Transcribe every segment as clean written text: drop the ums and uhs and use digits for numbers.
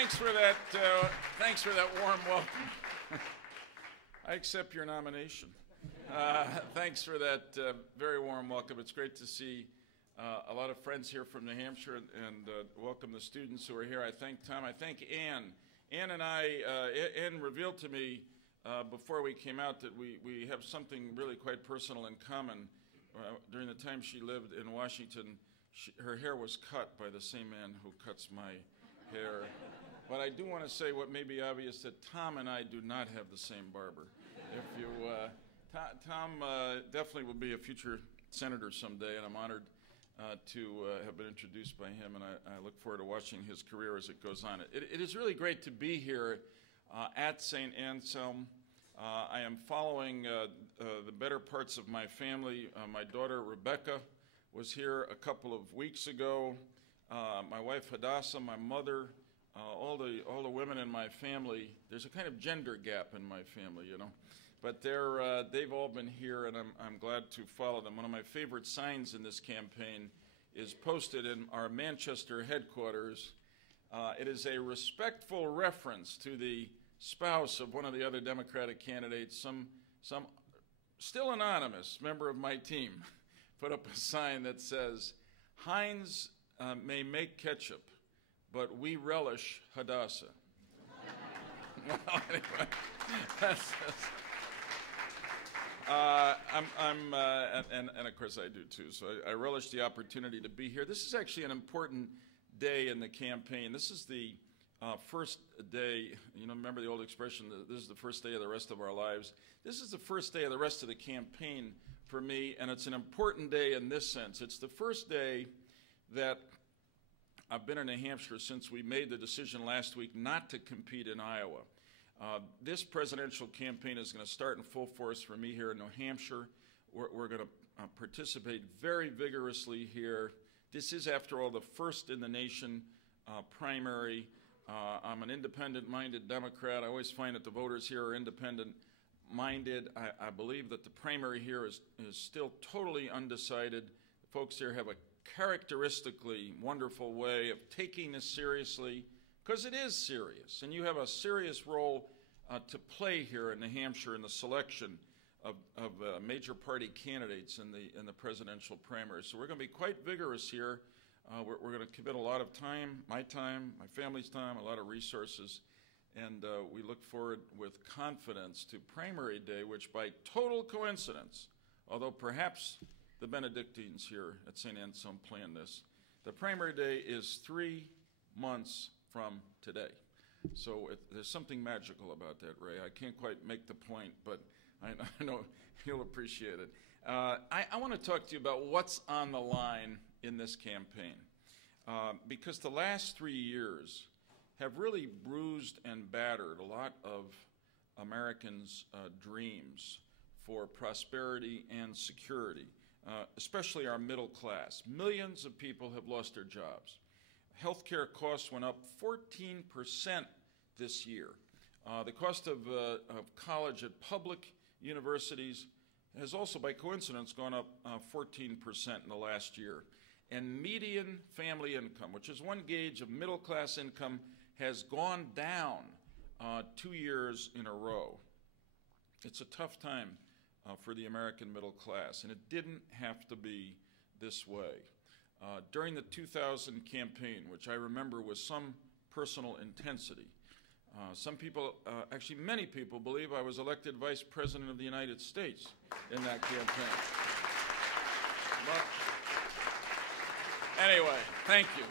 thanks for that. Thanks for that warm welcome. I accept your nomination. Thanks for that very warm welcome. It's great to see a lot of friends here from New Hampshire, and welcome the students who are here. I thank Tom. I thank Ann. Ann and I, Ann revealed to me before we came out that we have something really quite personal in common. During the time she lived in Washington, her hair was cut by the same man who cuts my hair. But I do want to say what may be obvious, that Tom and I do not have the same barber. If you, Tom definitely will be a future senator someday, and I'm honored to have been introduced by him, and I look forward to watching his career as it goes on. It is really great to be here at St. Anselm. I am following the better parts of my family. My daughter Rebecca was here a couple of weeks ago. My wife Hadassah, my mother, all the women in my family. There's a kind of gender gap in my family, you know, but they've all been here, and I'm glad to follow them. One of my favorite signs in this campaign is posted in our Manchester headquarters. It is a respectful reference to the spouse of one of the other Democratic candidates. Some still anonymous member of my team put up a sign that says, "Heinz may make ketchup, but we relish Hadassah." Well, anyway, and of course I do too. So I relish the opportunity to be here. This is actually an important day in the campaign. This is the first day. You know, remember the old expression, this is the first day of the rest of our lives. This is the first day of the rest of the campaign for me, and it's an important day in this sense. It's the first day that I've been in New Hampshire since we made the decision last week not to compete in Iowa. This presidential campaign is going to start in full force for me here in New Hampshire. We're going to participate very vigorously here. This is, after all, the first in the nation primary. I'm an independent-minded Democrat. I always find that the voters here are independent-minded. I believe that the primary here is still totally undecided. The folks here have a characteristically wonderful way of taking this seriously, because it is serious, and you have a serious role to play here in New Hampshire in the selection of major party candidates in the presidential primaries. So we're going to be quite vigorous here. We're going to commit a lot of time, my family's time, a lot of resources, and we look forward with confidence to primary day, which by total coincidence, although perhaps the Benedictines here at St. Anselm planned this, the primary day is 3 months from today. So there's something magical about that, Ray. I can't quite make the point, but I know you'll appreciate it. I want to talk to you about what's on the line in this campaign, because the last 3 years have really bruised and battered a lot of Americans' dreams for prosperity and security, especially our middle class. Millions of people have lost their jobs. Healthcare costs went up 14% this year. The cost of college at public universities has also, by coincidence, gone up 14% in the last year. And median family income, which is one gauge of middle class income, has gone down 2 years in a row. It's a tough time for the American middle class, and it didn't have to be this way. During the 2000 campaign, which I remember with some personal intensity, some people, actually many people, believe I was elected Vice President of the United States in that campaign. But anyway, thank you.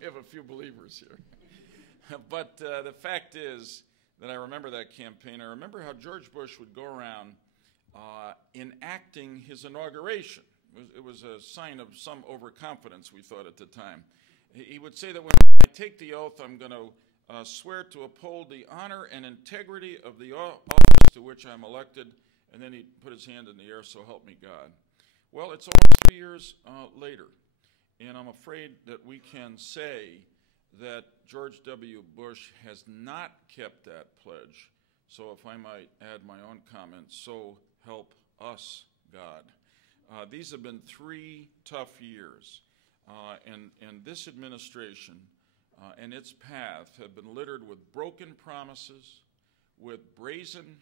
We have a few believers here. But the fact is that I remember that campaign. I remember how George Bush would go around enacting his inauguration. It was a sign of some overconfidence, we thought at the time. He would say that when I take the oath, I'm going to swear to uphold the honor and integrity of the office to which I'm elected, and then he'd put his hand in the air, so help me God. Well, it's almost 3 years later, and I'm afraid that we can say that George W. Bush has not kept that pledge. So if I might add my own comments, so help us God. These have been 3 tough years, and this administration and its path have been littered with broken promises, with brazen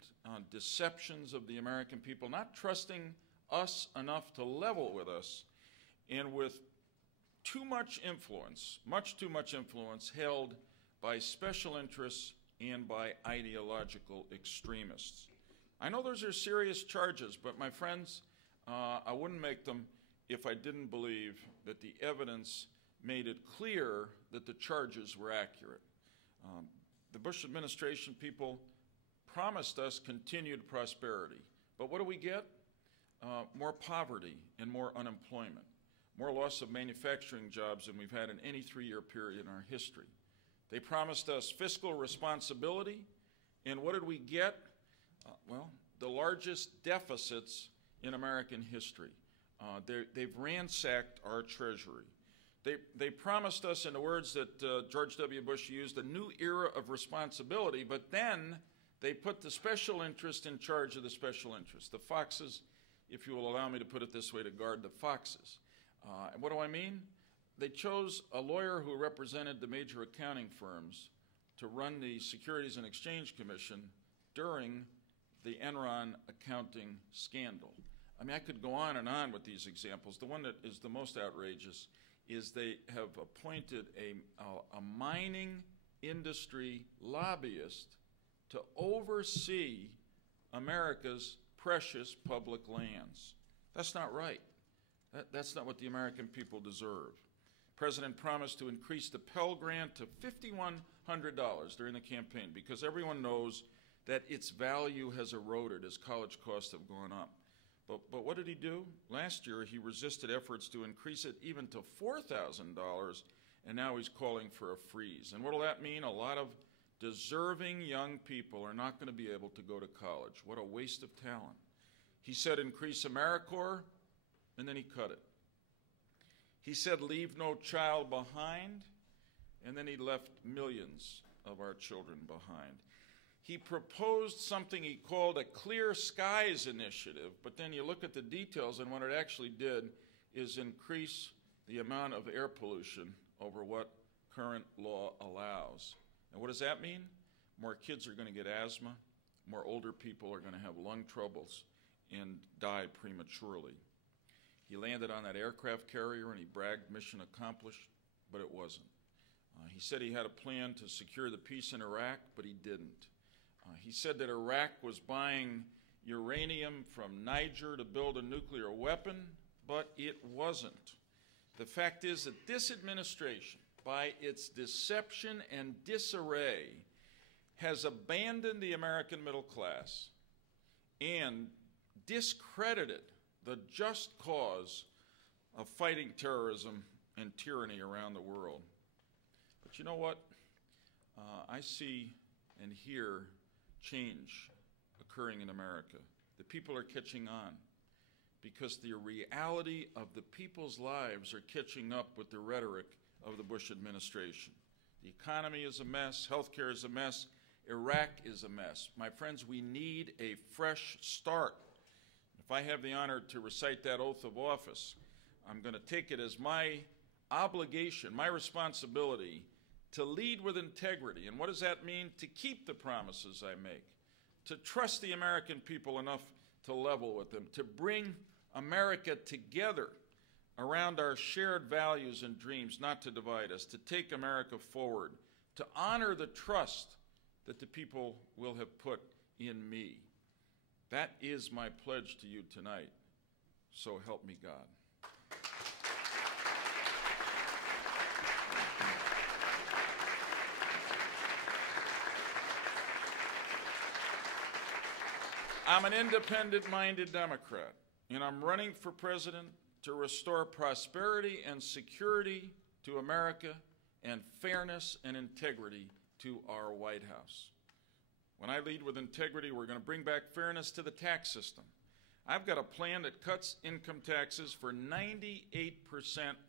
deceptions of the American people, not trusting us enough to level with us, and with too much influence, much too much influence held by special interests and by ideological extremists. I know those are serious charges, but my friends, I wouldn't make them if I didn't believe that the evidence made it clear that the charges were accurate. The Bush administration people promised us continued prosperity, but what do we get? More poverty and more unemployment, more loss of manufacturing jobs than we've had in any 3-year period in our history. They promised us fiscal responsibility, and what did we get? Well, the largest deficits in American history. They've ransacked our treasury. They promised us, in the words that George W. Bush used, a new era of responsibility, but then they put the special interest in charge of the special interest, the foxes, if you will allow me to put it this way, to guard the foxes. What do I mean? They chose a lawyer who represented the major accounting firms to run the Securities and Exchange Commission during the Enron accounting scandal. I mean, I could go on and on with these examples. The one that is the most outrageous is they have appointed a mining industry lobbyist to oversee America's precious public lands. That's not right. That's not what the American people deserve. The President promised to increase the Pell Grant to $5,100 during the campaign because everyone knows that its value has eroded as college costs have gone up. But what did he do? Last year, he resisted efforts to increase it even to $4,000, and now he's calling for a freeze. And what will that mean? A lot of deserving young people are not going to be able to go to college. What a waste of talent. He said increase AmeriCorps, and then he cut it. He said leave no child behind, and then he left millions of our children behind. He proposed something he called a Clear Skies Initiative, but then you look at the details, and what it actually did is increase the amount of air pollution over what current law allows. And what does that mean? More kids are going to get asthma, more older people are going to have lung troubles and die prematurely. He landed on that aircraft carrier and he bragged mission accomplished, but it wasn't. He said he had a plan to secure the peace in Iraq, but he didn't. He said that Iraq was buying uranium from Niger to build a nuclear weapon, but it wasn't. The fact is that this administration, by its deception and disarray, has abandoned the American middle class and discredited the just cause of fighting terrorism and tyranny around the world. But you know what? I see and hear change occurring in America. The people are catching on because the reality of the people's lives are catching up with the rhetoric of the Bush administration. The economy is a mess, healthcare is a mess, Iraq is a mess. My friends, we need a fresh start. If I have the honor to recite that oath of office, I'm going to take it as my obligation, my responsibility to lead with integrity. And what does that mean? To keep the promises I make, to trust the American people enough to level with them, to bring America together around our shared values and dreams, not to divide us, to take America forward, to honor the trust that the people will have put in me. That is my pledge to you tonight. So help me God. I'm an independent-minded Democrat, and I'm running for president to restore prosperity and security to America and fairness and integrity to our White House. When I lead with integrity, we're going to bring back fairness to the tax system. I've got a plan that cuts income taxes for 98%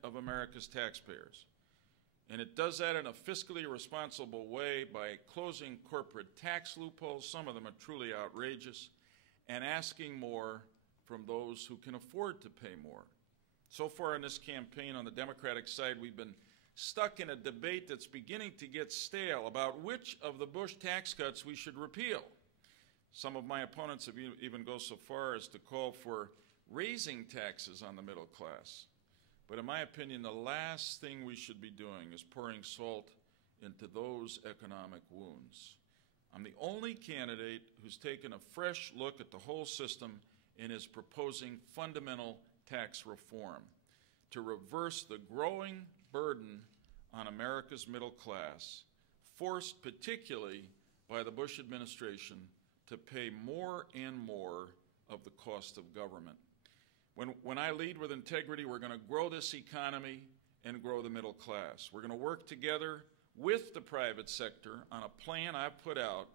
of America's taxpayers. And it does that in a fiscally responsible way by closing corporate tax loopholes, some of them are truly outrageous, and asking more from those who can afford to pay more. So far in this campaign on the Democratic side, we've been stuck in a debate that's beginning to get stale about which of the Bush tax cuts we should repeal. Some of my opponents have even go so far as to call for raising taxes on the middle class. But in my opinion, the last thing we should be doing is pouring salt into those economic wounds. I'm the only candidate who's taken a fresh look at the whole system and is proposing fundamental tax reform to reverse the growing burden on America's middle class, forced particularly by the Bush administration to pay more and more of the cost of government. When I lead with integrity, we're going to grow this economy and grow the middle class. We're going to work together with the private sector on a plan I've put out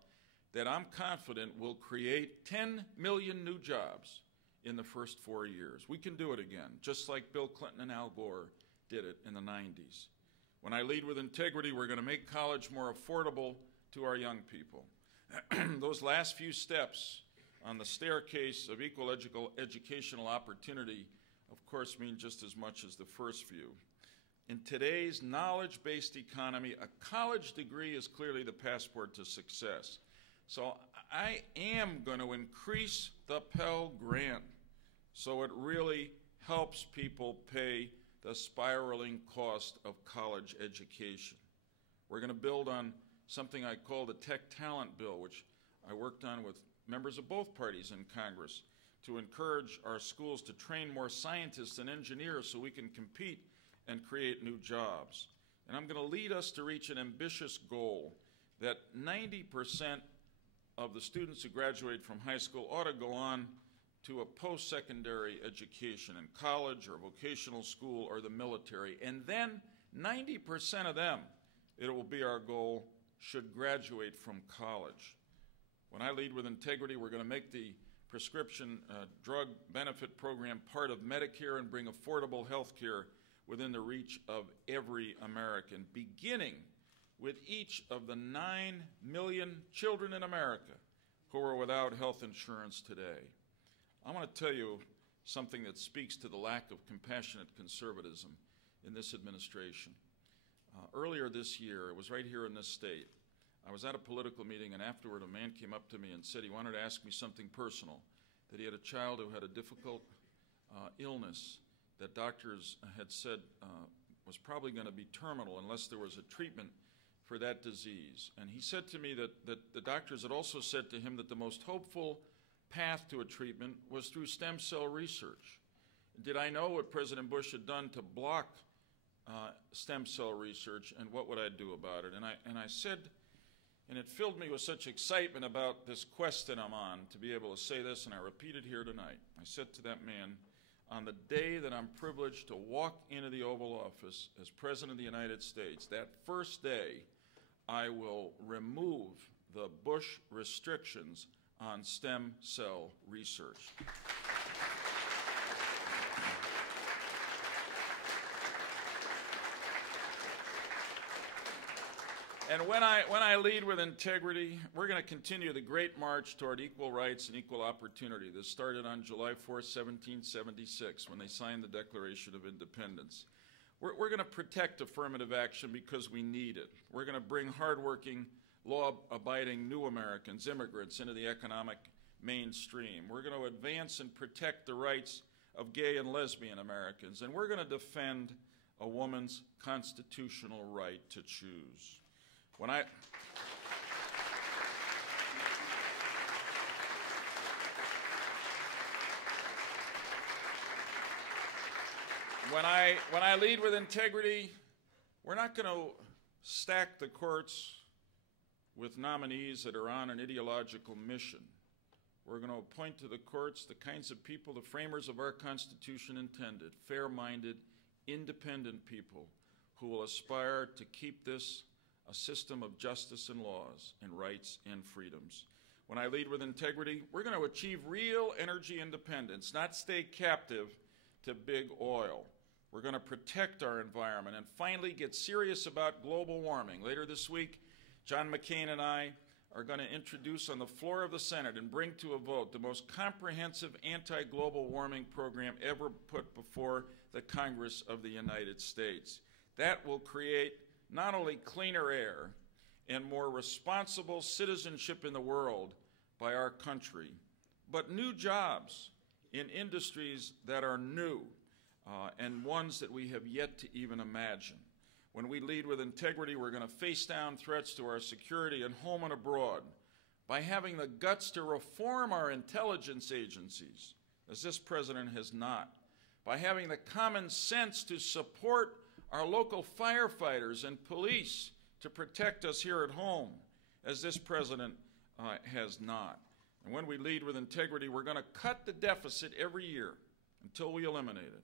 that I'm confident will create 10 million new jobs in the first 4 years. We can do it again, just like Bill Clinton and Al Gore did it in the 90s. When I lead with integrity, we're going to make college more affordable to our young people. Those last few steps on the staircase of equal educational opportunity, of course, mean just as much as the first few. In today's knowledge-based economy, a college degree is clearly the passport to success. So I am going to increase the Pell Grant so it really helps people pay the spiraling cost of college education. We're going to build on something I call the Tech Talent Bill, which I worked on with members of both parties in Congress to encourage our schools to train more scientists and engineers so we can compete and create new jobs. And I'm going to lead us to reach an ambitious goal that 90% of the students who graduate from high school ought to go on to a post-secondary education in college or vocational school or the military. And then 90% of them, it will be our goal, should graduate from college. When I lead with integrity, we're going to make the prescription drug benefit program part of Medicare and bring affordable health care within the reach of every American, beginning with each of the 9 million children in America who are without health insurance today. I want to tell you something that speaks to the lack of compassionate conservatism in this administration. Earlier this year, it was right here in this state, I was at a political meeting, and afterward a man came up to me and said he wanted to ask me something personal, that he had a child who had a difficult illness that doctors had said was probably going to be terminal unless there was a treatment for that disease. And he said to me that the doctors had also said to him that the most hopeful path to a treatment was through stem cell research. Did I know what President Bush had done to block stem cell research, and what would I do about it? And I said, and it filled me with such excitement about this quest that I'm on to be able to say this, and I repeat it here tonight. I said to that man, on the day that I'm privileged to walk into the Oval Office as President of the United States, that first day, I will remove the Bush restrictions on stem cell research. And when I lead with integrity, we're going to continue the great march toward equal rights and equal opportunity. This started on July 4th, 1776, when they signed the Declaration of Independence. We're going to protect affirmative action because we need it. We're going to bring hardworking, law-abiding new Americans, immigrants, into the economic mainstream. We're going to advance and protect the rights of gay and lesbian Americans. And we're going to defend a woman's constitutional right to choose. When I lead with integrity, we're not going to stack the courts with nominees that are on an ideological mission. We're going to appoint to the courts the kinds of people the framers of our Constitution intended, fair-minded, independent people who will aspire to keep this a system of justice and laws and rights and freedoms. When I lead with integrity, we're going to achieve real energy independence, not stay captive to big oil. We're going to protect our environment and finally get serious about global warming. Later this week, John McCain and I are going to introduce on the floor of the Senate and bring to a vote the most comprehensive anti-global warming program ever put before the Congress of the United States. That will create not only cleaner air and more responsible citizenship in the world by our country, but new jobs in industries that are new and ones that we have yet to even imagine. When we lead with integrity, we're going to face down threats to our security at home and abroad by having the guts to reform our intelligence agencies, as this president has not, by having the common sense to support our local firefighters and police to protect us here at home, as this president has not. And when we lead with integrity, we're going to cut the deficit every year until we eliminate it.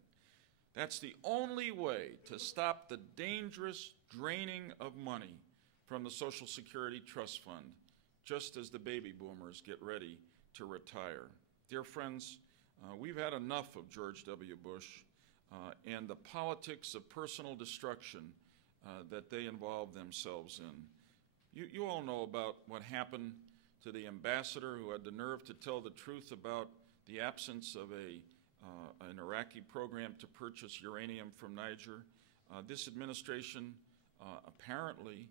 That's the only way to stop the dangerous draining of money from the Social Security Trust Fund, just as the baby boomers get ready to retire. Dear friends, we've had enough of George W. Bush and the politics of personal destruction that they involved themselves in. You all know about what happened to the ambassador who had the nerve to tell the truth about the absence of an Iraqi program to purchase uranium from Niger. This administration apparently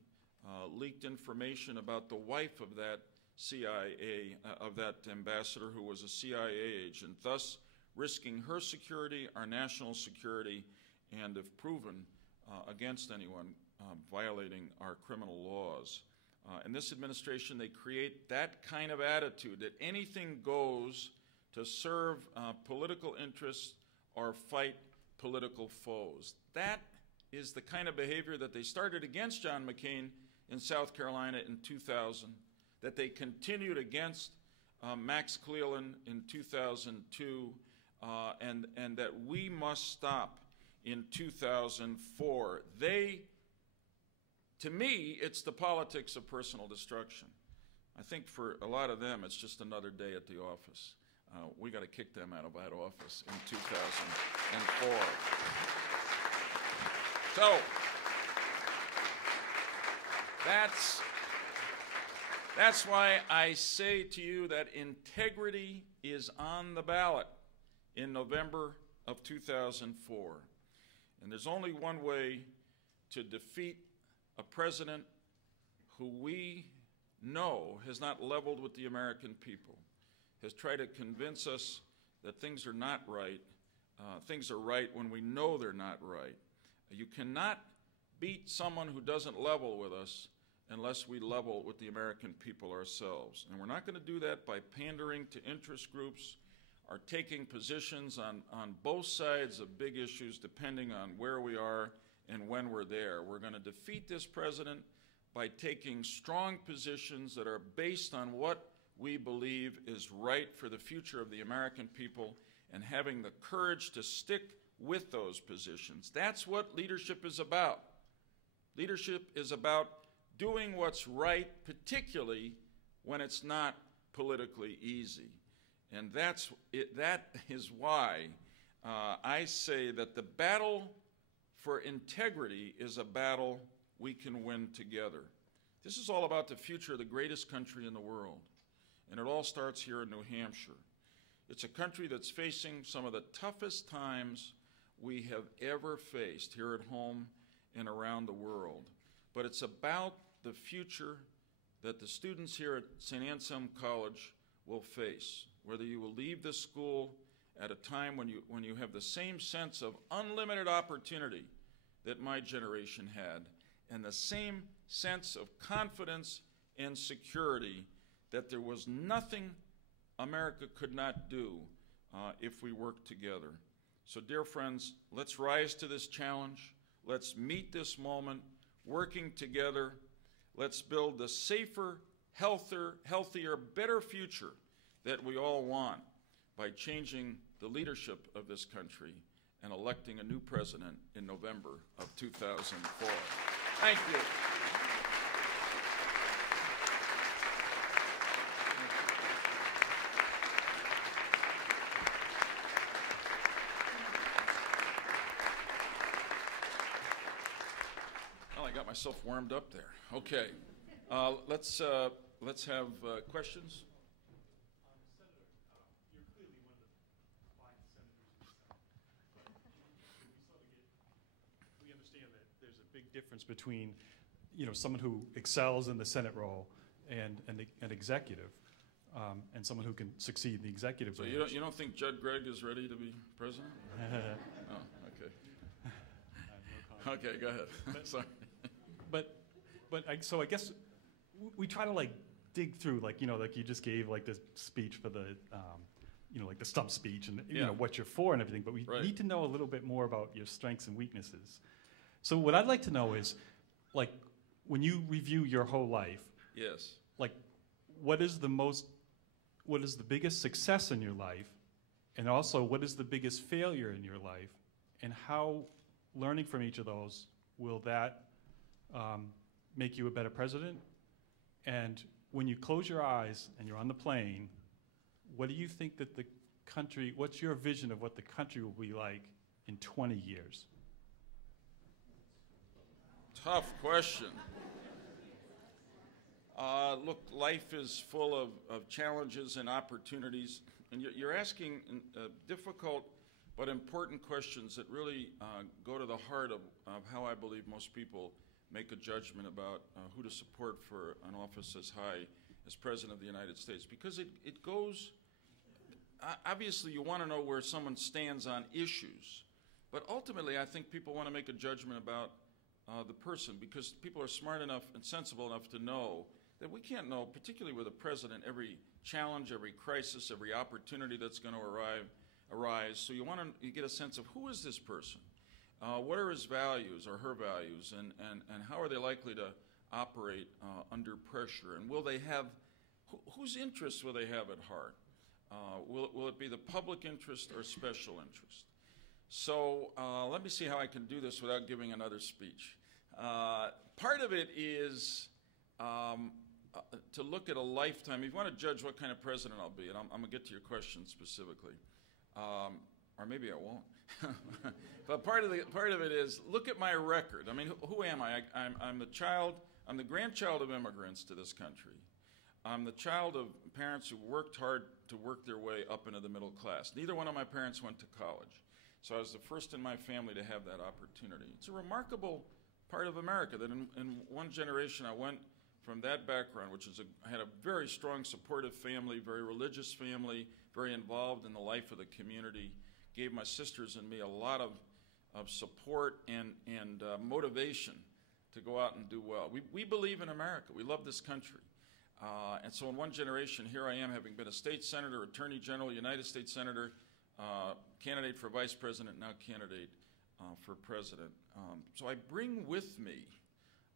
leaked information about the wife of that CIA, of that ambassador who was a CIA agent, thus risking her security, our national security, and if proven against anyone, violating our criminal laws. In this administration, they create that kind of attitude that anything goes to serve political interests or fight political foes. That is the kind of behavior that they started against John McCain in South Carolina in 2000, that they continued against Max Cleland in 2002, and that we must stop in 2004. To me, it's the politics of personal destruction. I think for a lot of them, it's just another day at the office. We got to kick them out of that office in 2004. So that's why I say to you that integrity is on the ballot in November of 2004. And there's only one way to defeat a president who we know has not leveled with the American people, has tried to convince us that things are not right. Things are right when we know they're not right. You cannot beat someone who doesn't level with us unless we level with the American people ourselves. And we're not going to do that by pandering to interest groups or taking positions on both sides of big issues depending on where we are and when we're there. We're going to defeat this president by taking strong positions that are based on what we believe is right for the future of the American people and having the courage to stick with those positions. That's what leadership is about. Leadership is about doing what's right, particularly when it's not politically easy. And that is why I say that the battle for integrity is a battle we can win together. This is all about the future of the greatest country in the world. And it all starts here in New Hampshire. It's a country that's facing some of the toughest times we have ever faced here at home and around the world. But it's about the future that the students here at St. Anselm College will face, whether you will leave this school at a time when you have the same sense of unlimited opportunity that my generation had, and the same sense of confidence and security that there was nothing America could not do if we worked together. So, dear friends, let's rise to this challenge. Let's meet this moment, working together. Let's build the safer, healthier, better future that we all want by changing the leadership of this country and electing a new president in November of 2004. Thank you. Well, I got myself warmed up there. Okay, let's have questions. We understand that there's big difference between, someone who excels in the Senate role and an executive, and someone who can succeed in the executive So branch. you don't think Judd Gregg is ready to be president? Oh, okay. Okay, go ahead. Sorry. So I guess we try to like dig through, like you just gave like this speech for the, like the stump speech and what you're for and everything. But we need to know a little bit more about your strengths and weaknesses. So what I'd like to know is, like, when you review your whole life, yes, like, what is the biggest success in your life, and also what is the biggest failure in your life, and how learning from each of those will that make you a better president? And when you close your eyes and you're on the plane, what do you think that the country, what's your vision of what the country will be like in 20 years? Tough question. Look, life is full of challenges and opportunities, and you're asking difficult but important questions that really go to the heart of how I believe most people make a judgment about who to support for an office as high as President of the United States. Because it goes, obviously you want to know where someone stands on issues, but ultimately I think people want to make a judgment about the person, because people are smart enough and sensible enough to know that we can't know, particularly with a president, every challenge, every crisis, every opportunity that's going to arise. So you get a sense of who is this person? What are his values or her values, and how are they likely to operate under pressure? And will they have, whose interests will they have at heart? Will it be the public interest or special interest? So let me see how I can do this without giving another speech. Part of it is to look at a lifetime. If you want to judge what kind of president I'll be, and I'm going to get to your question specifically, or maybe I won't. But part of it is look at my record. I mean, who am I? I'm the grandchild of immigrants to this country. I'm the child of parents who worked hard to work their way up into the middle class. Neither one of my parents went to college. So I was the first in my family to have that opportunity. It's a remarkable part of America that in one generation I went from that background, which is I had a very strong, supportive family, very religious family, very involved in the life of the community, gave my sisters and me a lot of support and motivation to go out and do well. We believe in America. We love this country. And so in one generation, here I am, having been a state senator, attorney general, United States senator, candidate for vice president, now candidate for president. So I bring with me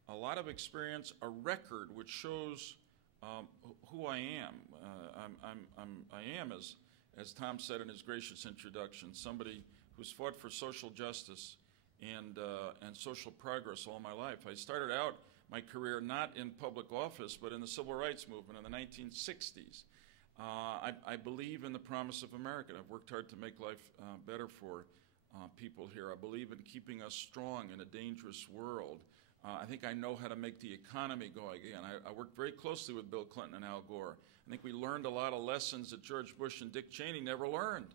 a lot of experience, a record which shows who I am. I am, as Tom said in his gracious introduction, somebody who's fought for social justice and social progress all my life. I started out my career not in public office, but in the civil rights movement in the 1960s. I believe in the promise of America. I've worked hard to make life better for people here. I believe in keeping us strong in a dangerous world. I think I know how to make the economy go again. I worked very closely with Bill Clinton and Al Gore. I think we learned a lot of lessons that George Bush and Dick Cheney never learned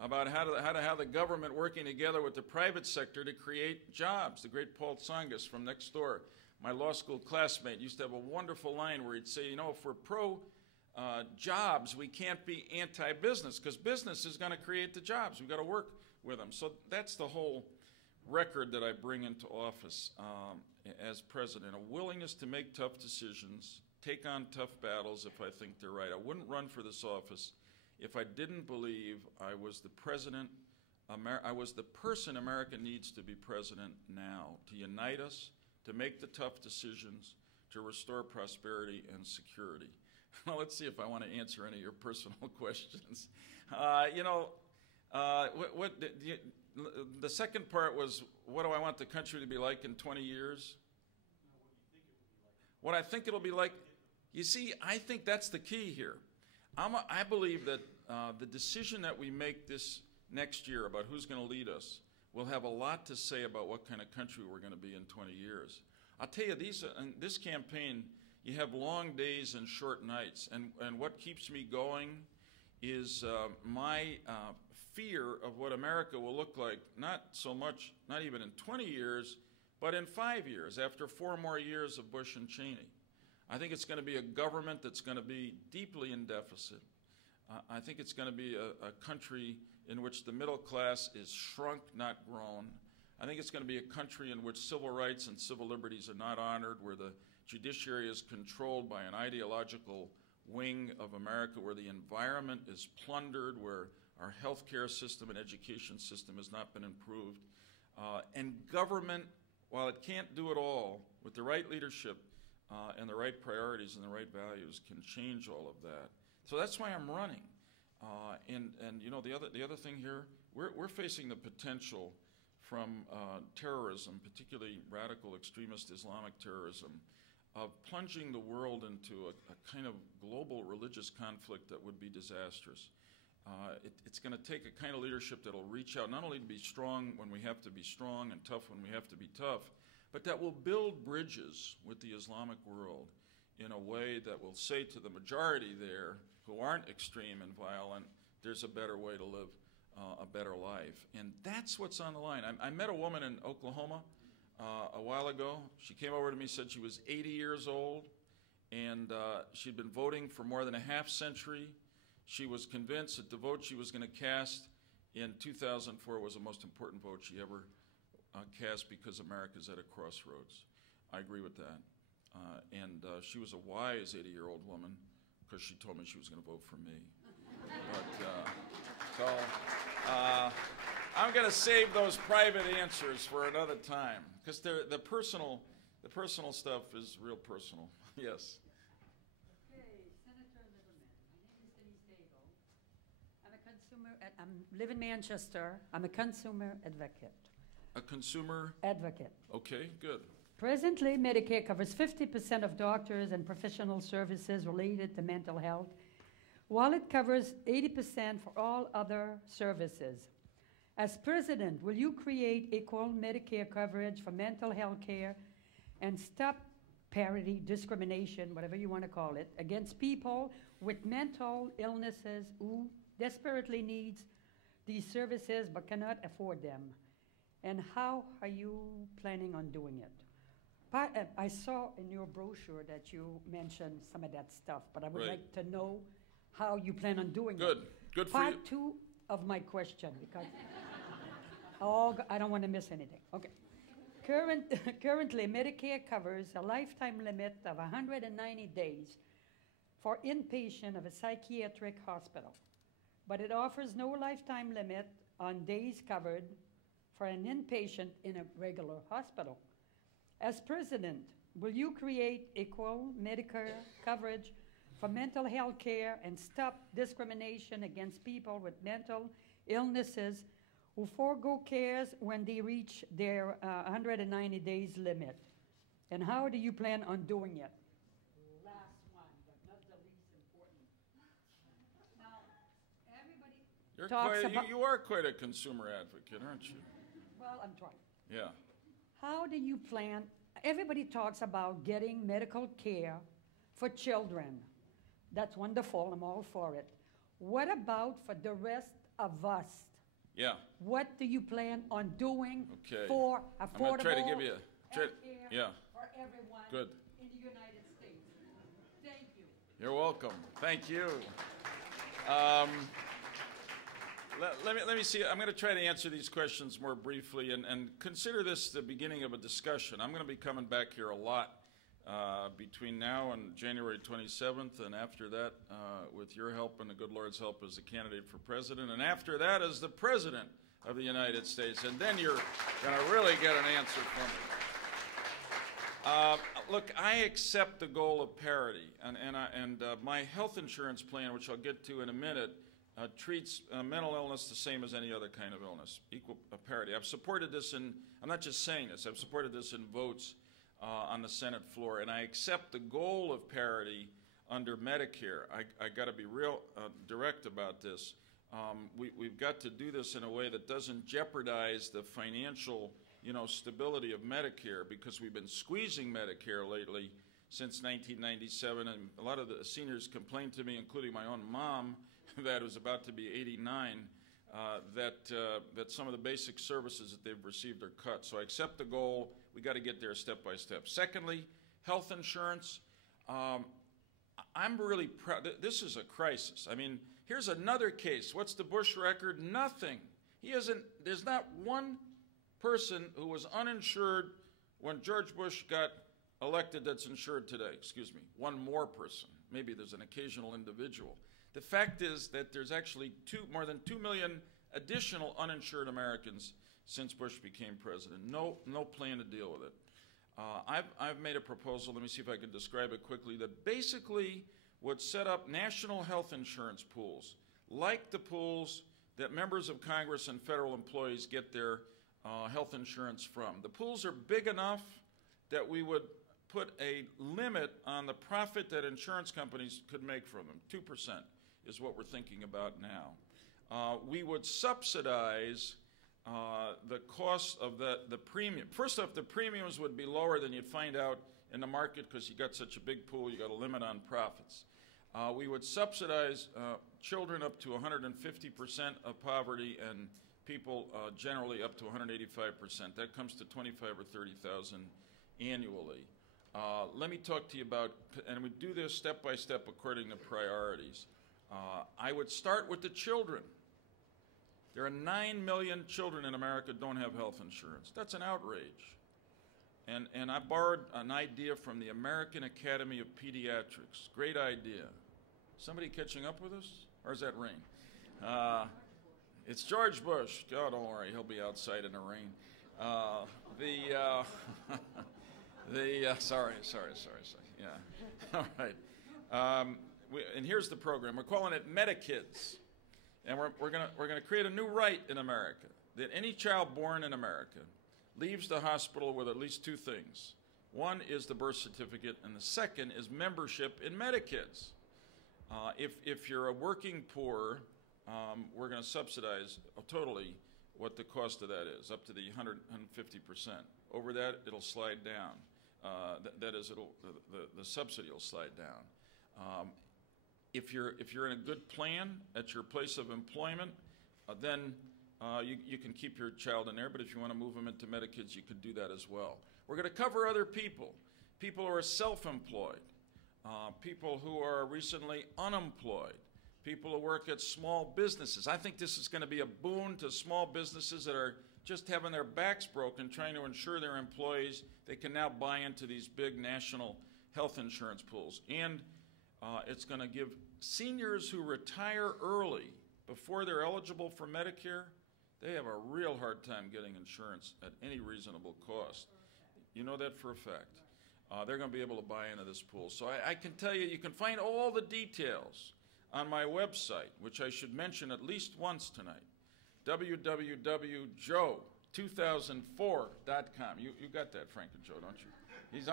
about how to have the government working together with the private sector to create jobs. The great Paul Tsongas from next door, my law school classmate, used to have a wonderful line where he'd say, you know, if we're pro-jobs, we can't be anti-business, because business is going to create the jobs. We've got to work with them. So that's the whole record that I bring into office as president, a willingness to make tough decisions, take on tough battles if I think they're right. I wouldn't run for this office if I didn't believe I was the president, I was the person America needs to be president now, to unite us, to make the tough decisions, to restore prosperity and security. Well, let's see if I want to answer any of your personal questions. The second part was, what do I want the country to be like in 20 years? What I think it'll be like? You see, I think that's the key here. I believe that the decision that we make this next year about who's going to lead us will have a lot to say about what kind of country we're going to be in 20 years. I'll tell you, in this campaign, you have long days and short nights, and what keeps me going is my fear of what America will look like, not so much, not even in 20 years, But in 5 years, after 4 more years of Bush and Cheney, I think it's going to be a government that's going to be deeply in deficit. I think it's going to be a country in which the middle class is shrunk, not grown. I think it's going to be a country in which civil rights and civil liberties are not honored, where the judiciary is controlled by an ideological wing of America, where the environment is plundered, where our healthcare system and education system has not been improved. And government, while it can't do it all, with the right leadership and the right priorities and the right values, can change all of that. So that's why I'm running. And you know, the other thing here, we're facing the potential from terrorism, particularly radical extremist Islamic terrorism, of plunging the world into a kind of global religious conflict that would be disastrous. It's going to take a kind of leadership that will reach out not only to be strong when we have to be strong and tough when we have to be tough, but that will build bridges with the Islamic world in a way that will say to the majority there who aren't extreme and violent, there's a better way to live a better life. And that's what's on the line. I met a woman in Oklahoma a while ago. She came over to me, said she was 80 years old, and she'd been voting for more than a half century. She was convinced that the vote she was going to cast in 2004 was the most important vote she ever cast, because America's at a crossroads. I agree with that. And she was a wise 80-year-old woman, because she told me she was going to vote for me. But, I'm going to save those private answers for another time, because the personal stuff is real personal. Yes. Okay, Senator Lieberman. My name is Denise Daigle. I'm a consumer. I live in Manchester. I'm a consumer advocate. A consumer? Advocate. Okay, good. Presently, Medicare covers 50% of doctors and professional services related to mental health, while it covers 80% for all other services. As president, will you create equal Medicare coverage for mental health care and stop parity, discrimination, whatever you want to call it, against people with mental illnesses who desperately need these services but cannot afford them? And how are you planning on doing it? I saw in your brochure that you mentioned some of that stuff, but I would like to know how you plan on doing it. Good for you. Part 2 of my question, because I don't want to miss anything. Okay. Currently, Medicare covers a lifetime limit of 190 days for inpatient of a psychiatric hospital, but it offers no lifetime limit on days covered for an inpatient in a regular hospital. As president, will you create equal Medicare coverage for mental health care and stop discrimination against people with mental illnesses who forego cares when they reach their 190 days limit? And how do you plan on doing it? Last one, but not the least important. Now, everybody You are quite a consumer advocate, aren't you? Well, I'm trying. Yeah. How do you plan? Everybody talks about getting medical care for children. That's wonderful. I'm all for it. What about for the rest of us? Yeah. What do you plan on doing Okay. for affordable I'm going to try to give you care yeah. for everyone Good. in the United States? Thank you. You're welcome. Thank you. Let me see. I'm going to try to answer these questions more briefly, and consider this the beginning of a discussion. I'm going to be coming back here a lot between now and January 27th, and after that, with your help and the good Lord's help, as the candidate for president, and after that as the president of the United States, and then you're going to really get an answer from me. Look, I accept the goal of parity, and my health insurance plan, which I'll get to in a minute, treats mental illness the same as any other kind of illness, equal parity. I've supported this I'm not just saying this, I've supported this in votes on the Senate floor, and I accept the goal of parity under Medicare. I got to be real direct about this. We've got to do this in a way that doesn't jeopardize the financial, stability of Medicare, because we've been squeezing Medicare lately since 1997, and a lot of the seniors complained to me, including my own mom, that was about to be 89, that some of the basic services that they've received are cut. So I accept the goal. We got to get there step by step. Secondly, health insurance. I'm really proud. This is a crisis. I mean, here's another case. What's the Bush record? Nothing. There's not one person who was uninsured when George Bush got elected that's insured today. Excuse me. One more person. Maybe there's an occasional individual. The fact is that there's actually more than 2 million additional uninsured Americans since Bush became president. No plan to deal with it. I've made a proposal, let me see if I can describe it quickly, that basically would set up national health insurance pools, like the pools that members of Congress and federal employees get their health insurance from. The pools are big enough that we would put a limit on the profit that insurance companies could make from them. 2% is what we're thinking about now. We would subsidize the cost of the premium. First off, the premiums would be lower than you'd find out in the market because you got such a big pool, you got a limit on profits. We would subsidize children up to 150% of poverty and people generally up to 185%. That comes to 25 or 30,000 annually. Let me talk to you about, and we do this step by step according to priorities. I would start with the children. There are 9 million children in America who don't have health insurance. That's an outrage. And I borrowed an idea from the American Academy of Pediatrics. Great idea. Somebody catching up with us? Or is that rain? It's George Bush. Oh, don't worry, he'll be outside in the rain. Sorry. Yeah. All right. And here's the program. We're calling it MediKids. And we're going to create a new right in America that any child born in America leaves the hospital with at least 2 things. One is the birth certificate, and the second is membership in MediKids. If you're a working poor, we're going to subsidize totally what the cost of that is, up to the 150%. Over that, it'll slide down. That is, the subsidy will slide down. If you're in a good plan at your place of employment, then you can keep your child in there, but if you want to move them into MediKids, you could do that as well. We're going to cover other people who are self-employed, people who are recently unemployed, people who work at small businesses. I think this is going to be a boon to small businesses that are just having their backs broken trying to insure their employees. They can now buy into these big national health insurance pools. And it's going to give seniors who retire early before they're eligible for Medicare, they have a real hard time getting insurance at any reasonable cost. You know that for a fact. They're going to be able to buy into this pool. So I can tell you, you can find all the details on my website, which I should mention at least once tonight, www.joe2004.com. You got that, Frank and Joe, don't you?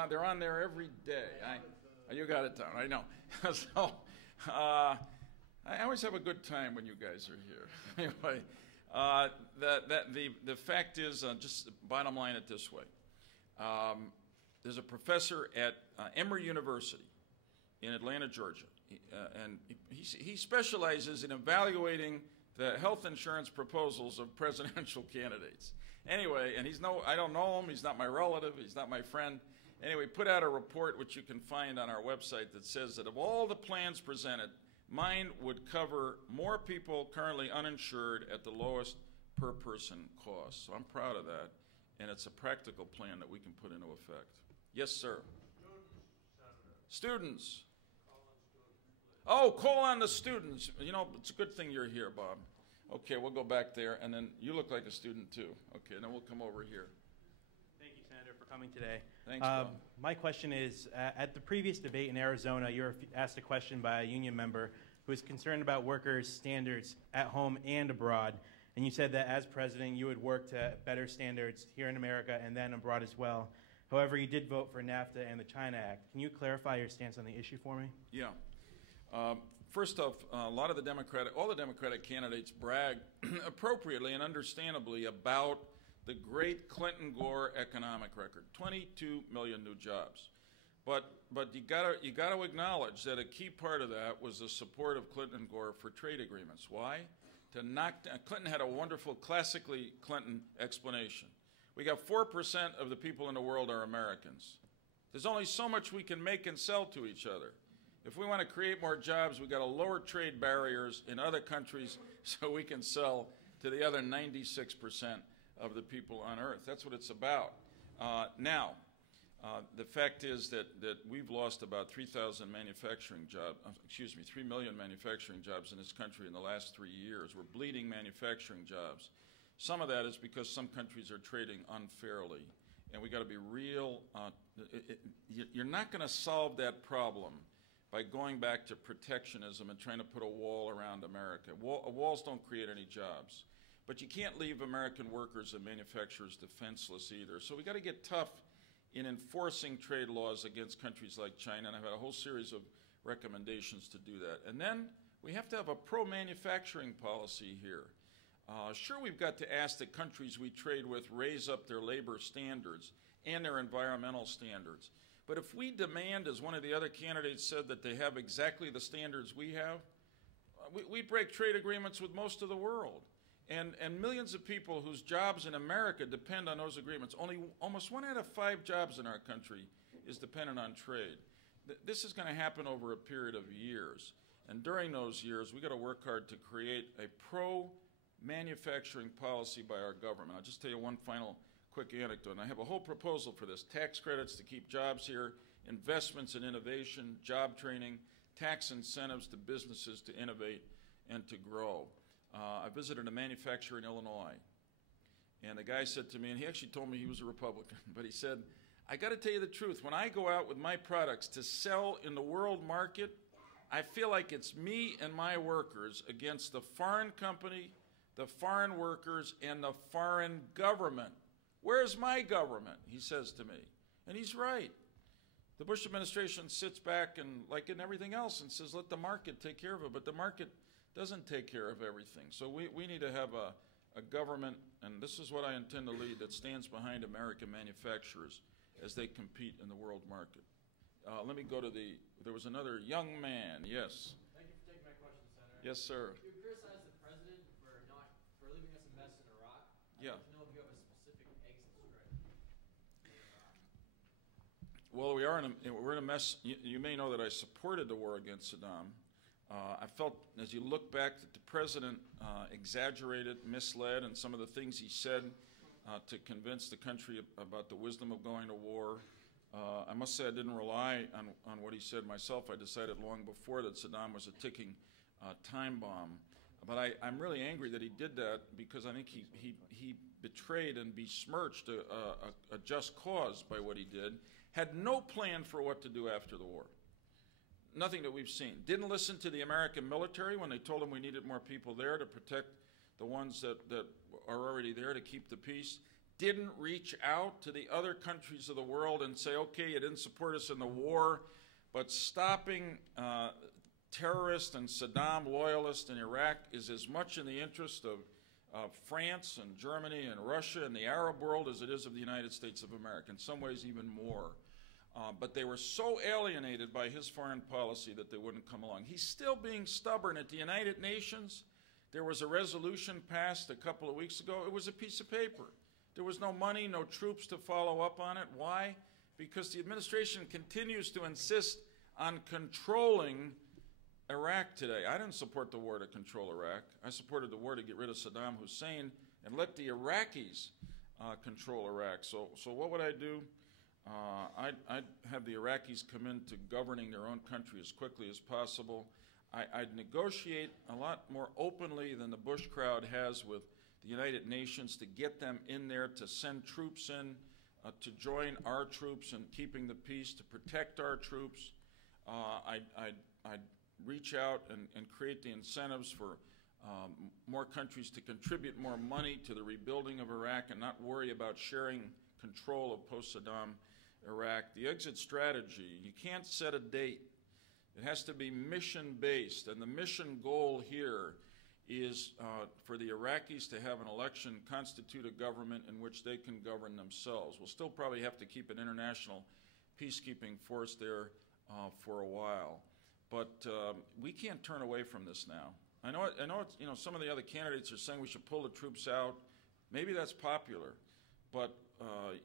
They're on there every day. You got it down, I know. So I always have a good time when you guys are here. Anyway, the fact is, just bottom line it this way. There's a professor at Emory University in Atlanta, Georgia, and he specializes in evaluating the health insurance proposals of presidential candidates. Anyway, and I don't know him, he's not my relative, he's not my friend. Anyway, put out a report which you can find on our website that says that of all the plans presented, mine would cover more people currently uninsured at the lowest per person cost. So I'm proud of that, and it's a practical plan that we can put into effect. Yes, sir. Students. Oh, call on the students. You know, it's a good thing you're here, Bob. Okay, we'll go back there, and then you look like a student too. Okay, and then we'll come over here. Thank you, Senator, for coming today. Thanks, Bob. My question is, at the previous debate in Arizona, you were asked a question by a union member who was concerned about workers' standards at home and abroad. And you said that as president, you would work to better standards here in America and then abroad as well. However, you did vote for NAFTA and the China Act. Can you clarify your stance on the issue for me? Yeah. First off, all the Democratic candidates brag appropriately and understandably about the great Clinton-Gore economic record, 22 million new jobs. But you gotta acknowledge that a key part of that was the support of Clinton and Gore for trade agreements. Why? to knock down. Clinton had a wonderful, classically Clinton explanation. We got 4% of the people in the world are Americans. There's only so much we can make and sell to each other. If we want to create more jobs, we've got to lower trade barriers in other countries so we can sell to the other 96% of the people on Earth. That's what it's about. Now, the fact is that we've lost about 3,000 manufacturing jobs, 3 million manufacturing jobs in this country in the last 3 years. We're bleeding manufacturing jobs. Some of that is because some countries are trading unfairly, and we got to be real. You're not going to solve that problem by going back to protectionism and trying to put a wall around America. Walls don't create any jobs. But you can't leave American workers and manufacturers defenseless either. So we got to get tough in enforcing trade laws against countries like China, and I've had a whole series of recommendations to do that. And then we have to have a pro-manufacturing policy here. Sure, we've got to ask the countries we trade with raise up their labor standards and their environmental standards. But if we demand, as one of the other candidates said, that they have exactly the standards we have, we break trade agreements with most of the world. And millions of people whose jobs in America depend on those agreements. Almost 1 out of 5 jobs in our country is dependent on trade. This is going to happen over a period of years. And during those years, we've got to work hard to create a pro-manufacturing policy by our government. I'll just tell you one final quick anecdote. And I have a whole proposal for this. Tax credits to keep jobs here, investments in innovation, job training, tax incentives to businesses to innovate and to grow. I visited a manufacturer in Illinois, and the guy said to me, and he actually told me he was a Republican, but he said, I got to tell you the truth. When I go out with my products to sell in the world market, I feel like it's me and my workers against the foreign company, the foreign workers, and the foreign government. Where's my government? He says to me. And he's right. The Bush administration sits back and, like in everything else, and says, let the market take care of it. But the market doesn't take care of everything. So we need to have a government, and this is what I intend to lead, that stands behind American manufacturers as they compete in the world market. Let me go to there was another young man. Yes. Thank you for taking my question, Senator. Yes, sir. You criticized the president for leaving us a mess in Iraq. Yeah. I'd like to know if you have a specific exit strategy for Iraq. Well, we're in a mess. You may know that I supported the war against Saddam. I felt, as you look back, that the president exaggerated, misled, and some of the things he said to convince the country about the wisdom of going to war. I must say I didn't rely on what he said myself. I decided long before that Saddam was a ticking time bomb. But I'm really angry that he did that, because I think he betrayed and besmirched a just cause by what he did, had no plan for what to do after the war. Nothing that we've seen. Didn't listen to the American military when they told him we needed more people there to protect the ones that are already there to keep the peace. Didn't reach out to the other countries of the world and say, okay, you didn't support us in the war, but stopping terrorists and Saddam loyalists in Iraq is as much in the interest of France and Germany and Russia and the Arab world as it is of the United States of America, in some ways even more. But they were so alienated by his foreign policy that they wouldn't come along. He's still being stubborn. At the United Nations, there was a resolution passed a couple of weeks ago. It was a piece of paper. There was no money, no troops to follow up on it. Why? Because the administration continues to insist on controlling Iraq today. I didn't support the war to control Iraq. I supported the war to get rid of Saddam Hussein and let the Iraqis control Iraq. So what would I do? I'd have the Iraqis come into governing their own country as quickly as possible. I'd negotiate a lot more openly than the Bush crowd has with the United Nations to get them in there, to send troops in, to join our troops in keeping the peace, to protect our troops. I'd reach out and create the incentives for more countries to contribute more money to the rebuilding of Iraq and not worry about sharing control of post-Saddam Iraq. The exit strategy, you can't set a date. It has to be mission-based, and the mission goal here is for the Iraqis to have an election, constitute a government in which they can govern themselves. We'll still probably have to keep an international peacekeeping force there for a while. But we can't turn away from this now. I know it's, some of the other candidates are saying we should pull the troops out. Maybe that's popular, but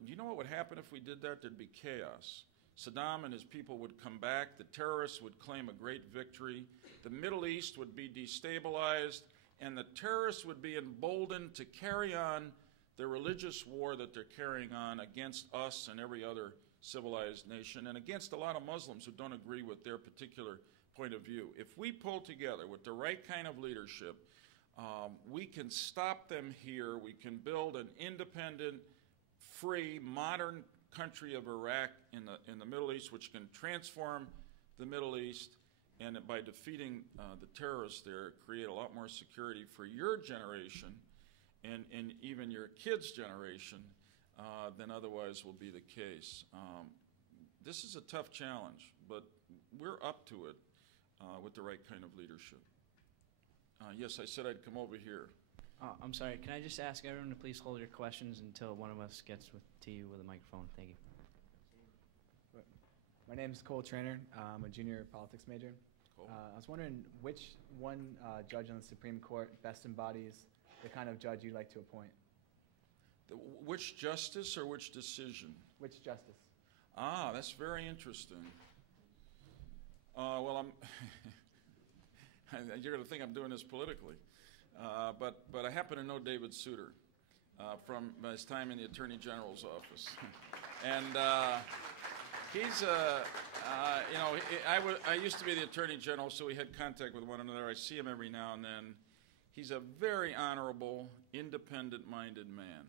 you know what would happen if we did that? There'd be chaos. Saddam and his people would come back. The terrorists would claim a great victory. The Middle East would be destabilized, and the terrorists would be emboldened to carry on the religious war that they're carrying on against us and every other civilized nation, and against a lot of Muslims who don't agree with their particular point of view. If we pull together with the right kind of leadership, we can stop them here. We can build an independent, free, modern country of Iraq in the Middle East, which can transform the Middle East, and by defeating the terrorists there, create a lot more security for your generation and even your kids' generation than otherwise will be the case. This is a tough challenge, but we're up to it with the right kind of leadership. Yes, I said I'd come over here. I'm sorry, can I just ask everyone to please hold your questions until one of us gets to you with a microphone? Thank you. My name is Cole Trainer. I'm a junior politics major. Cole. I was wondering which one judge on the Supreme Court best embodies the kind of judge you'd like to appoint? Which justice or which decision? Which justice? Ah, that's very interesting. Well, you're going to think I'm doing this politically, but I happen to know David Souter from his time in the Attorney General's office, and he's I used to be the Attorney General, so we had contact with one another. I see him every now and then. He's a very honorable, independent-minded man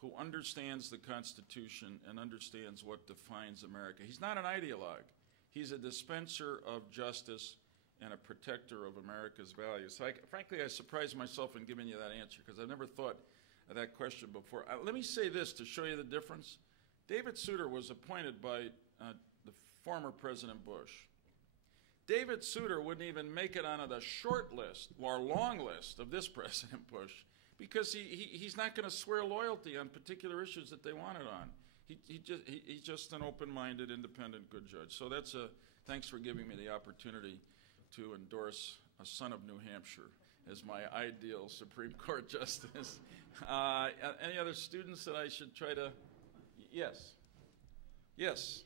who understands the Constitution and understands what defines America. He's not an ideologue. He's a dispenser of justice and a protector of America's values. So frankly, I surprised myself in giving you that answer because I've never thought of that question before. Let me say this to show you the difference. David Souter was appointed by the former President Bush. David Souter wouldn't even make it onto the short list or long list of this President Bush because he's not going to swear loyalty on particular issues that they want it on. He's just an open-minded, independent, good judge. So that's thanks for giving me the opportunity to endorse a son of New Hampshire as my ideal Supreme Court justice. Any other students that I should try to? Yes. Yes.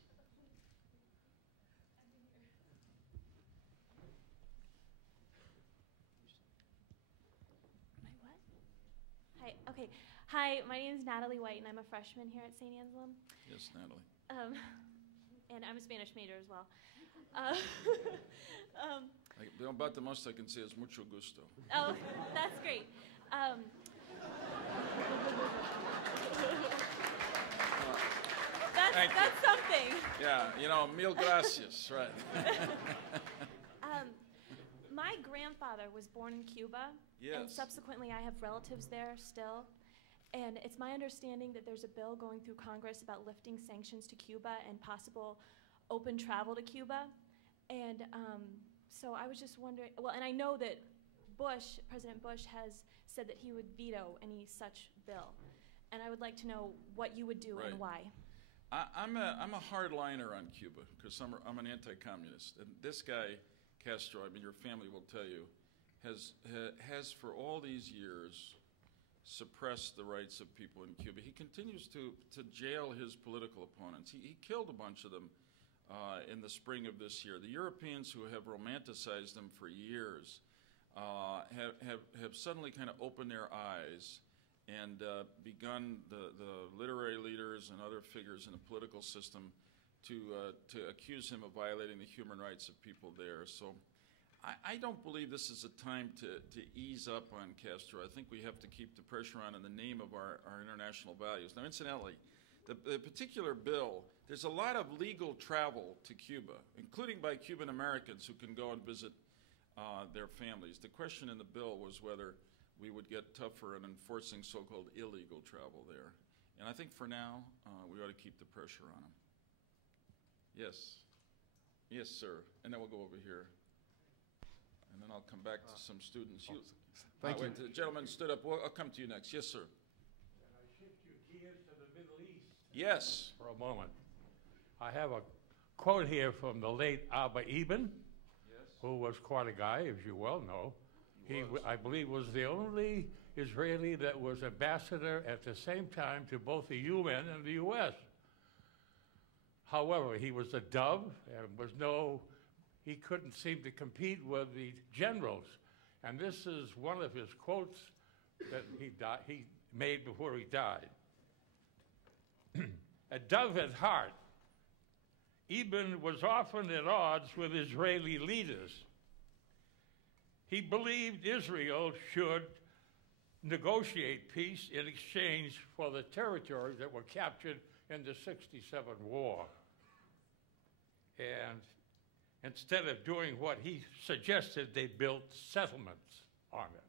Hi. Okay. Hi, my name is Natalie White, and I'm a freshman here at St. Anselm. Yes, Natalie. And I'm a Spanish major as well. About the most I can say is mucho gusto. Oh, that's great. That's something. Yeah, mil gracias, right. My grandfather was born in Cuba, Yes. and subsequently I have relatives there still. And it's my understanding that there's a bill going through Congress about lifting sanctions to Cuba and possible open travel to Cuba. And so I was just wondering, well, and I know that President Bush has said that he would veto any such bill. And I would like to know what you would do Right. and why. I'm a hardliner on Cuba because I'm an anti-communist. And this guy, Castro, I mean, your family will tell you, has for all these years suppressed the rights of people in Cuba. He continues to jail his political opponents. He killed a bunch of them in the spring of this year. The Europeans who have romanticized him for years have suddenly kind of opened their eyes and begun the literary leaders and other figures in the political system to accuse him of violating the human rights of people there. So I don't believe this is a time to ease up on Castro. I think we have to keep the pressure on in the name of our international values. Now, incidentally, the particular bill, there's a lot of legal travel to Cuba, including by Cuban Americans who can go and visit their families. The question in the bill was whether we would get tougher in enforcing so-called illegal travel there. And I think for now, we ought to keep the pressure on them. Yes. Yes, sir. And then we'll go over here. And then I'll come back to some students. Thank you. Wait, the gentleman stood up. Well, I'll come to you next. Yes, sir. Can I shift your gears to the Middle East Yes. for a moment? I have a quote here from the late Abba Eban, who was quite a guy, as you well know. I believe, was the only Israeli that was ambassador at the same time to both the UN and the U.S. However, he was a dove and he couldn't seem to compete with the generals. And this is one of his quotes that he made before he died. A dove at heart, Ibn was often at odds with Israeli leaders. He believed Israel should negotiate peace in exchange for the territories that were captured in the '67 war. And instead of doing what he suggested, they built settlements on it.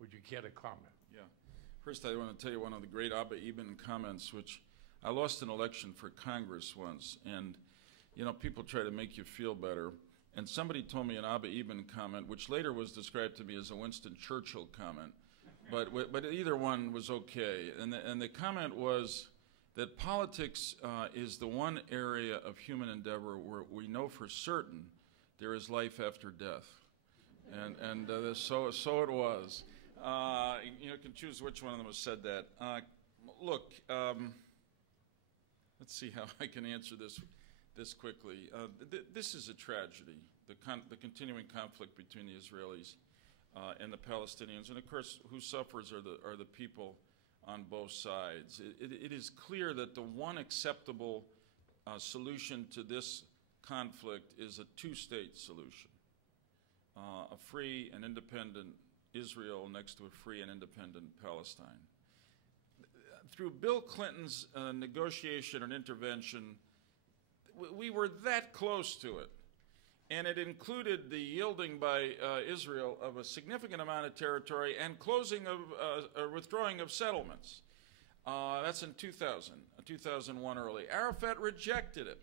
Would you care to comment? Yeah. First, I want to tell you one of the great Abba Eban comments, which I lost an election for Congress once, and people try to make you feel better. And somebody told me an Abba Eban comment, which later was described to me as a Winston Churchill comment, but either one was okay. And the comment was that politics is the one area of human endeavor where we know for certain there is life after death. And so it was. You can choose which one of them has said that. Look, let's see how I can answer this quickly. This is a tragedy, the continuing conflict between the Israelis and the Palestinians. And of course, who suffers are the people on both sides. It is clear that the one acceptable solution to this conflict is a two-state solution. A free and independent Israel next to a free and independent Palestine. Through Bill Clinton's negotiation and intervention, we were that close to it. And it included the yielding by Israel of a significant amount of territory and closing of, withdrawing of settlements. That's in 2001 early. Arafat rejected it.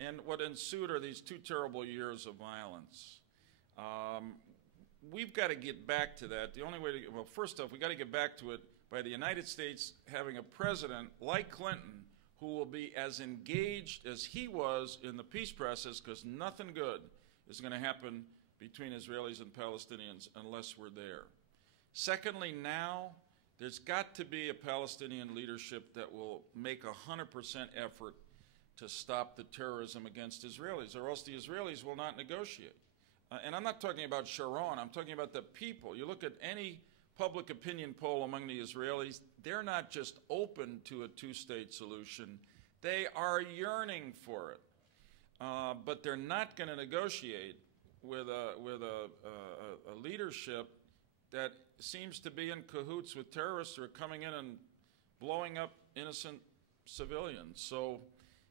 And what ensued are these 2 terrible years of violence. We've got to get back to that. The only way to, well, first off, we've got to get back to it by the United States having a president like Clinton who will be as engaged as he was in the peace process, because nothing good is going to happen between Israelis and Palestinians unless we're there. Secondly, now, there's got to be a Palestinian leadership that will make 100% effort to stop the terrorism against Israelis, or else the Israelis will not negotiate. And I'm not talking about Sharon, I'm talking about the people. You look at any public opinion poll among the Israelis, they're not just open to a two-state solution, they are yearning for it. But they're not going to negotiate with a leadership that seems to be in cahoots with terrorists who are coming in and blowing up innocent civilians. So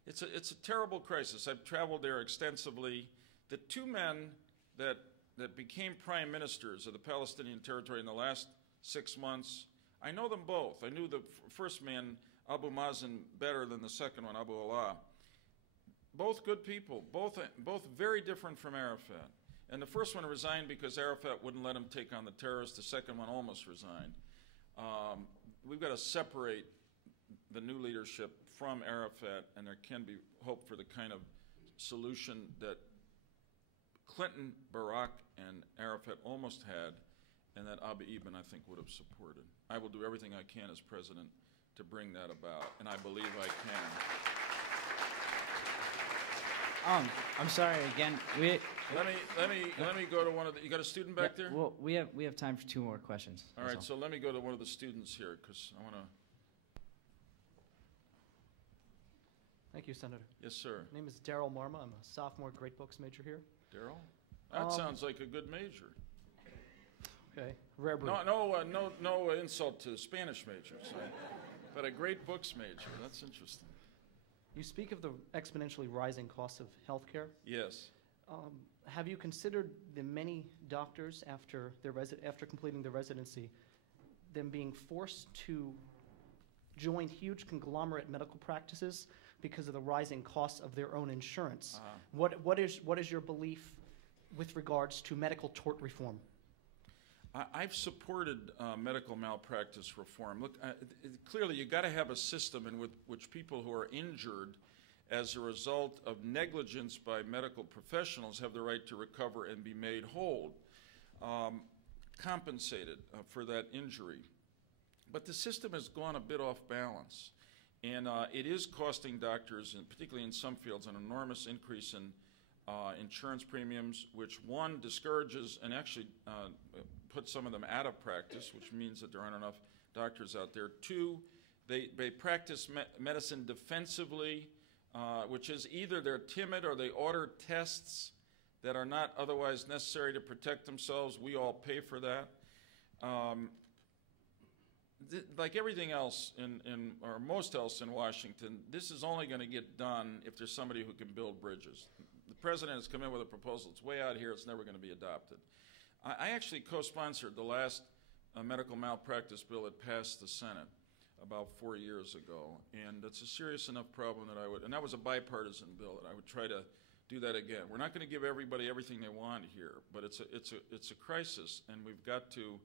it's a terrible crisis. I've traveled there extensively. The 2 men that became prime ministers of the Palestinian territory in the last 6 months, I know them both. I knew the first man, Abu Mazen, better than the second one, Abu Allah. Both good people, both very different from Arafat. And the first one resigned because Arafat wouldn't let him take on the terrorists. The second one almost resigned. We've got to separate the new leadership from Arafat, and there can be hope for the kind of solution that Clinton, Barack, and Arafat almost had, and that Abba Eban, I think, would have supported. I will do everything I can as president to bring that about, and I believe I can. I'm sorry again. Let me go to one of the. You got a student back there? Well, we have time for 2 more questions. All right, so let me go to one of the students here because I want to. Thank you, Senator. Yes, sir. My name is Daryl Marma. I'm a sophomore Great Books major here. Daryl, that sounds like a good major. Okay, rare breed. No insult to Spanish majors, but a Great Books major. That's interesting. You speak of the exponentially rising costs of healthcare. Yes. Have you considered the many doctors after completing their residency, them being forced to join huge conglomerate medical practices because of the rising costs of their own insurance? What is your belief with regards to medical tort reform? I've supported medical malpractice reform. Look, clearly you've got to have a system in which people who are injured as a result of negligence by medical professionals have the right to recover and be made whole. compensated for that injury. But the system has gone a bit off balance. And it is costing doctors, and particularly in some fields, an enormous increase in insurance premiums, which one, discourages and actually puts some of them out of practice, which means that there aren't enough doctors out there. Two, they practice medicine defensively, which is either they're timid or they order tests that are not otherwise necessary to protect themselves. We all pay for that. Like everything else or most else in Washington, this is only going to get done if there's somebody who can build bridges. The president has come in with a proposal. It's way out here. It's never going to be adopted. I actually co-sponsored the last medical malpractice bill that passed the Senate about 4 years ago, and it's a serious enough problem that and that was a bipartisan bill, that I would try to do that again. We're not going to give everybody everything they want here, but it's a crisis, and we've got to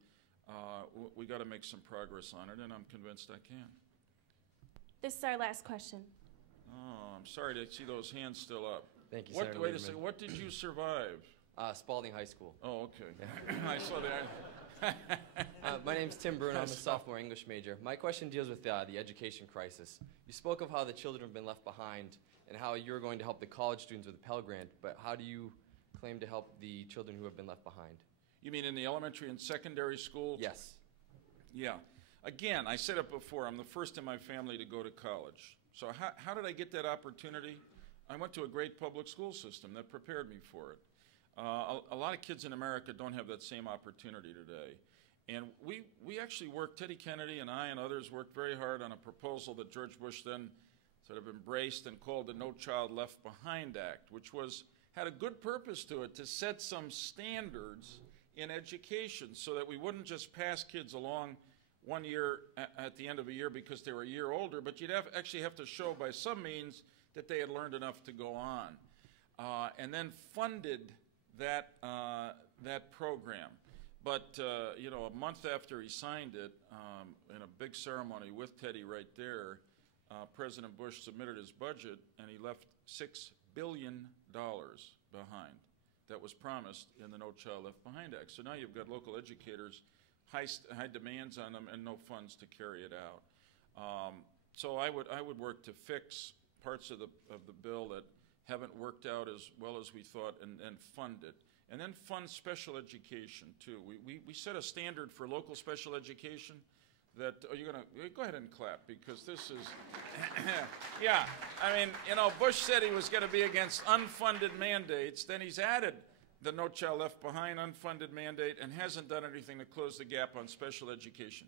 make some progress on it, and I'm convinced I can. This is our last question. Oh, I'm sorry to see those hands still up. Thank you, Senator Wait a Lieberman. second. What did you survive? Spalding High School. Oh, okay. I saw that. My name's Tim Bruno. I'm a sophomore English major. My question deals with the education crisis. You spoke of how the children have been left behind and how you're going to help the college students with the Pell Grant, but how do you claim to help the children who have been left behind? You mean in the elementary and secondary schools? Yes. Yeah. Again, I said it before, I'm the first in my family to go to college. So how did I get that opportunity? I went to a great public school system that prepared me for it. A lot of kids in America don't have that same opportunity today. And we actually worked, Teddy Kennedy and I and others worked very hard on a proposal that George Bush then sort of embraced and called the No Child Left Behind Act, which had a good purpose to it, to set some standards in education so that we wouldn't just pass kids along 1 year at the end of a year because they were a year older, but you'd actually have to show by some means that they had learned enough to go on, and then funded that program. But a month after he signed it, in a big ceremony with Teddy right there, President Bush submitted his budget, and he left $6 billion behind that was promised in the No Child Left Behind Act. So now you've got local educators, high demands on them, and no funds to carry it out. So I would work to fix parts of the bill that haven't worked out as well as we thought, and fund it. And then fund special education, too. We set a standard for local special education that, you're going to, go ahead and clap, because this is, yeah. I mean, Bush said he was going to be against unfunded mandates. Then he's added the No Child Left Behind unfunded mandate and hasn't done anything to close the gap on special education.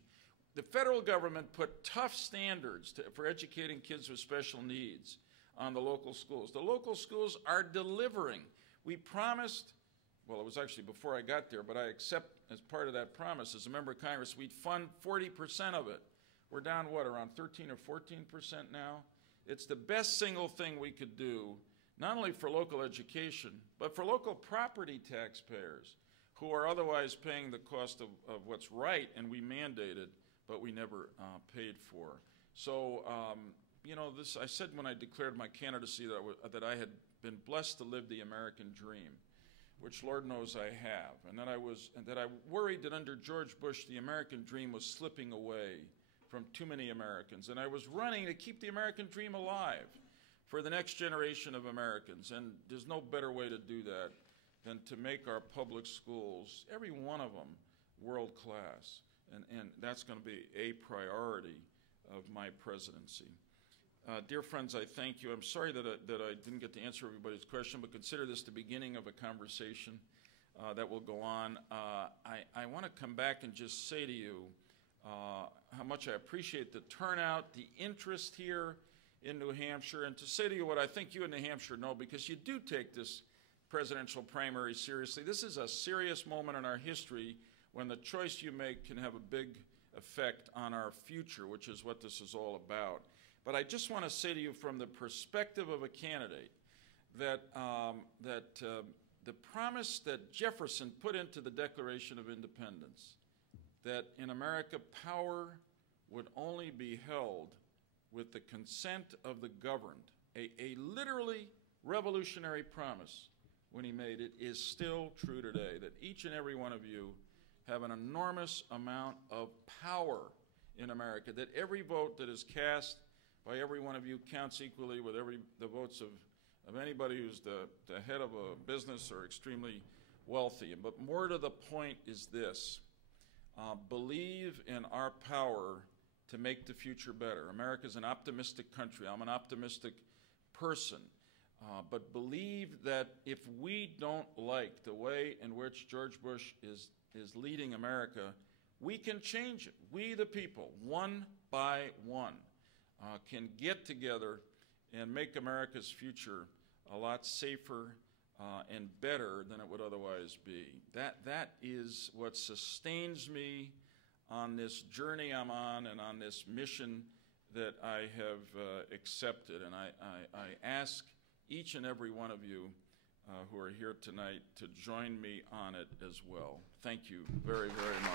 The federal government put tough standards for educating kids with special needs on the local schools. The local schools are delivering. We promised, well, it was actually before I got there, but I accept as part of that promise, as a member of Congress, we'd fund 40% of it. We're down, what, around 13 or 14% now? It's the best single thing we could do, not only for local education, but for local property taxpayers who are otherwise paying the cost of what's right, and we mandated, but we never paid for. So, I said when I declared my candidacy that I had been blessed to live the American dream, which Lord knows I have, and that I worried that under George Bush the American dream was slipping away from too many Americans, and I was running to keep the American dream alive for the next generation of Americans. And there's no better way to do that than to make our public schools, every one of them, world class. And that's going to be a priority of my presidency. Dear friends, I thank you. I'm sorry that I didn't get to answer everybody's question, but consider this the beginning of a conversation that will go on. I want to come back and just say to you how much I appreciate the turnout, the interest here in New Hampshire, and to say to you what I think you in New Hampshire know, because you do take this presidential primary seriously. This is a serious moment in our history when the choice you make can have a big effect on our future, which is what this is all about. But I just want to say to you from the perspective of a candidate that the promise that Jefferson put into the Declaration of Independence, that in America power would only be held with the consent of the governed, a literally revolutionary promise when he made it, is still true today, that each and every one of you have an enormous amount of power in America, that every vote that is cast by every one of you counts equally with the votes of anybody who's the head of a business or extremely wealthy. But more to the point is this: believe in our power to make the future better. America's an optimistic country. I'm an optimistic person. But believe that if we don't like the way in which George Bush is leading America, we can change it. We, the people, one by one, can get together and make America's future a lot safer and better than it would otherwise be. That is what sustains me on this journey I'm on and on this mission that I have accepted. And I ask each and every one of you who are here tonight to join me on it as well. Thank you very, very much.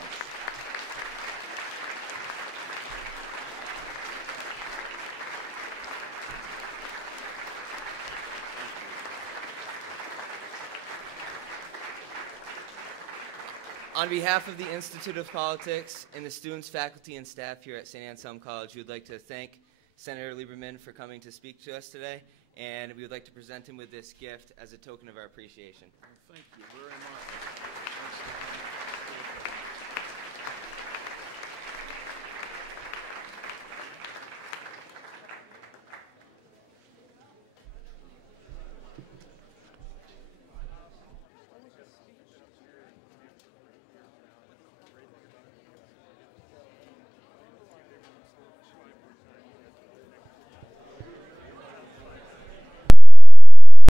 On behalf of the Institute of Politics and the students, faculty, and staff here at St. Anselm College, we would like to thank Senator Lieberman for coming to speak to us today, and we would like to present him with this gift as a token of our appreciation. Well, thank you very much.